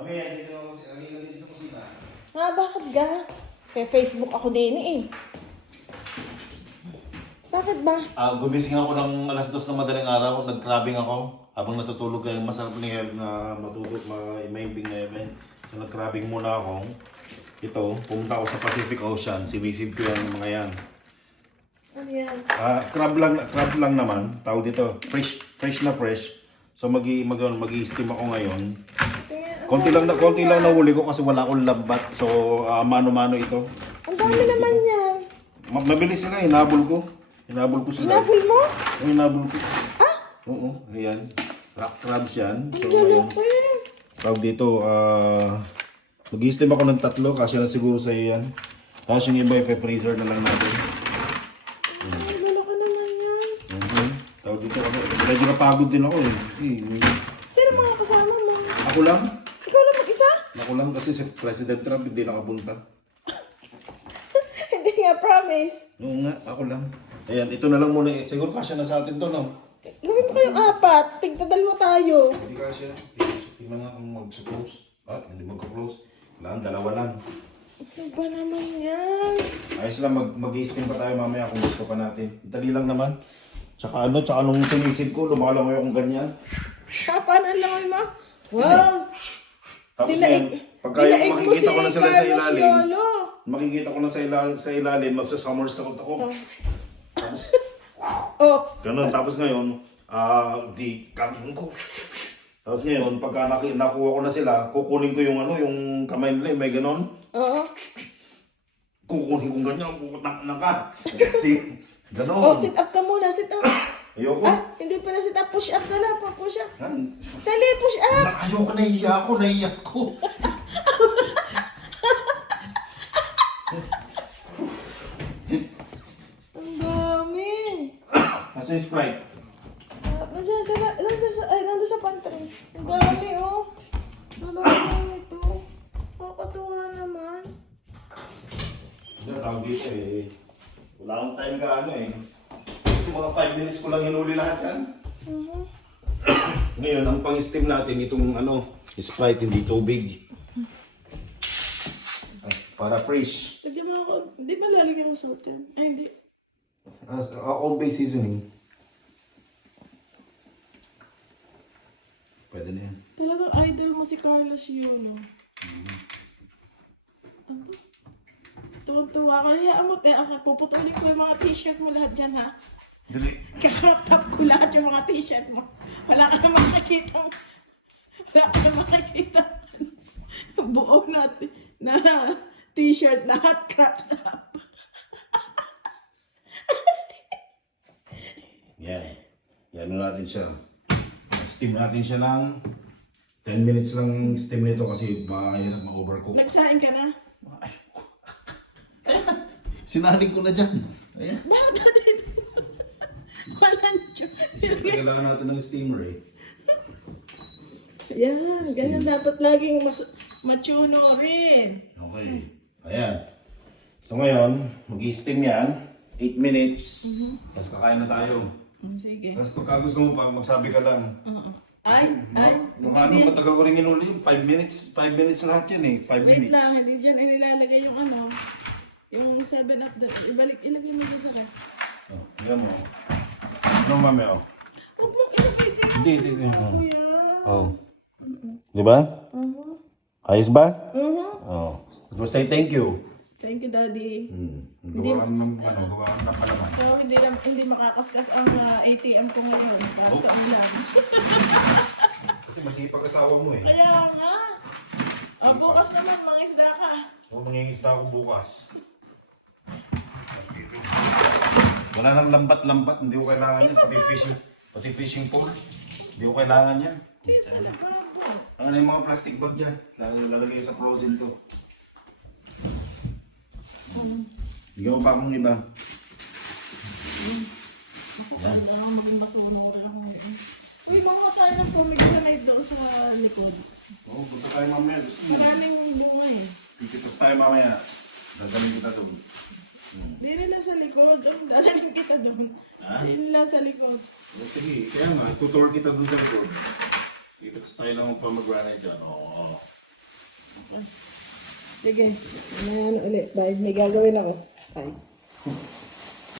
Kami, dito ako dito sa kusina. Bakit ga? Kay Facebook ako din eh. Bakit ba? Gumising ako ng alas 2 ng madaling araw, nag-crabbing ako. Habang natutulog kayo, masarap ni Hel na matutulog, maimbing na event. So nag-crabbing muna ako. Ito, pumunta ako sa Pacific Ocean, sinisid ko yung mga yan. Ano yan? Crab lang naman, tawag dito, fresh na fresh. So mag-i-steam ako ngayon. Konti lang nahuli ko kasi wala akong lambat. So mano-mano ito. Ang dami naman yan. Mabilis sila, hinabol ko sila. Hinabol mo? Hinabol ko. Oo, ayan. Crabs yan. So, Ang lalaki. tawag dito, mag-i-steam ako ng 3 kasi lang siguro sa yan. Tapos yung iba, i-freezer na lang natin. Ang lalaki naman yan. Tawag dito ako. Medyo napagod din ako eh. Sino mga kasama mo? Ako lang. Ikaw lang mag-isa? Ako lang kasi si President Trump hindi nakapunta. Hindi nga, promise. Oo nga, ako lang. Ayan, ito na lang muna. Siguro kasya na sa atin to, no? Gawin mo kayong 4. Tigta-dalawa tayo. Hindi kasya. Tingnan nga kung mag-close. Hindi mag-close. Kailangan 2 lang. Ano ba naman yan? Ayos lang, mag-i-steam pa tayo mamaya kung gusto pa natin. Dali lang naman. Tsaka nung sinisid ko, lumalangoy akong ganyan. Paano lang mo? Wow! Tapos Dinaig- yan, pagka yung dinaig mo makikita ko na sila sa Carlos ilalim, Yolo. makikita ko na sa ilalim, magsa-somersault ako. Tapos, Oh, ganun. Tapos ngayon, kanin ko. Tapos ngayon, pagka nakuha ko na sila, kukunin ko yung kamay nila, may ganon. oo. Kukunin kong ganyan, puputak na ka. Ganon. Oh, sit up ka muna, sit up. Ayoko. Hindi pala sit up, push up na lang, push up. Ha? Dali, push up. Ayoko, naiiyak ko. Ang dami. Nasa yung Sprite? Nandiyan sa pantry. Ang dami, oh. Lalaki ito. Nakakatuwa naman. Hindi, tawag dito eh. Wala akong time gaano eh. Kasi mga 5 minutes ko lang hinuli lahat yan. Ngayon, ang pang-steam natin, itong Sprite, hindi tubig. Para fresh. Lagyan mo ako. Hindi ba lalagyan mo salt yan? Ay, hindi. All base seasoning. Pwede na yan. Talagang idol mo si Carlos Yolo. Aba. Tuwang-tuwa ko. Hayaan mo. Puputulin ko yung mga t-shirt mo lahat dyan, ha? Dali. Kakrop top ko lahat yung mga t-shirt mo. Wala ka na makikita. Buo na t-shirt lahat crop top. Yan. Yan natin siya. Steam natin siya ng 10 minutes lang steam nito kasi mahirap ma-overcook. Nagsain ka na? Sinaling ko na dyan. Ayan. Bakit natin? Walang Siyempre, kailangan natin ng steamer eh. Yan, ganyan dapat laging machuno rin. Okay. Ayan. So ngayon, mag-steam yan. 8 minutes. Tapos kakain na tayo. Sige. Tapos pagka gusto mo pa, magsabi ka lang. Ay, Nung hindi. patagal ko rin inuli, 5 minutes. 5 minutes lahat yan eh. 5 Wait minutes. lang, hindi dyan inilalagay yung yung 7-up. Ilagay mo dyan sa ka. Oh, yan mo. Ano mami oh? Huwag mong ilagay dyan. Hindi. Kuya. Oh. Di ba? Ayos ba? Uh-huh. Oh. Just say thank you. Thank you, Daddy. Gawa ka ng palaman. So, hindi makakaskas ang ATM ko ngayon. Kaso ang lang. Kasi masipag asawa mo eh. Kaya nga. Bukas naman, mga isda ka. Oo, mangingisda ako bukas. Wala nang lambat-lambat. Hindi ko kailangan yan. Pati fishing pole. Hindi ko kailangan yan. Tis, ano ba? Ano yung mga plastic bag dyan? Lalagay sa frozen to. Bigyan ko pa akong iba. Yan. Kailangan magmasunog lang ngayon. Uy, mga tayo ng pomegranate doon sa likod. Oo, punta tayo mamaya. Gusto mo. Maraming bunga eh. Pikitas tayo mamaya. Dadalhin kita doon. Di nila sa likod. Dadalhin kita doon. Di nila sa likod. Sige, kaya nga, tutour kita doon sa likod. Pikitas tayo lang pa mag-granite dyan. Oo. Sige. Ano ulit. Bye. May gagawin ako. Bye.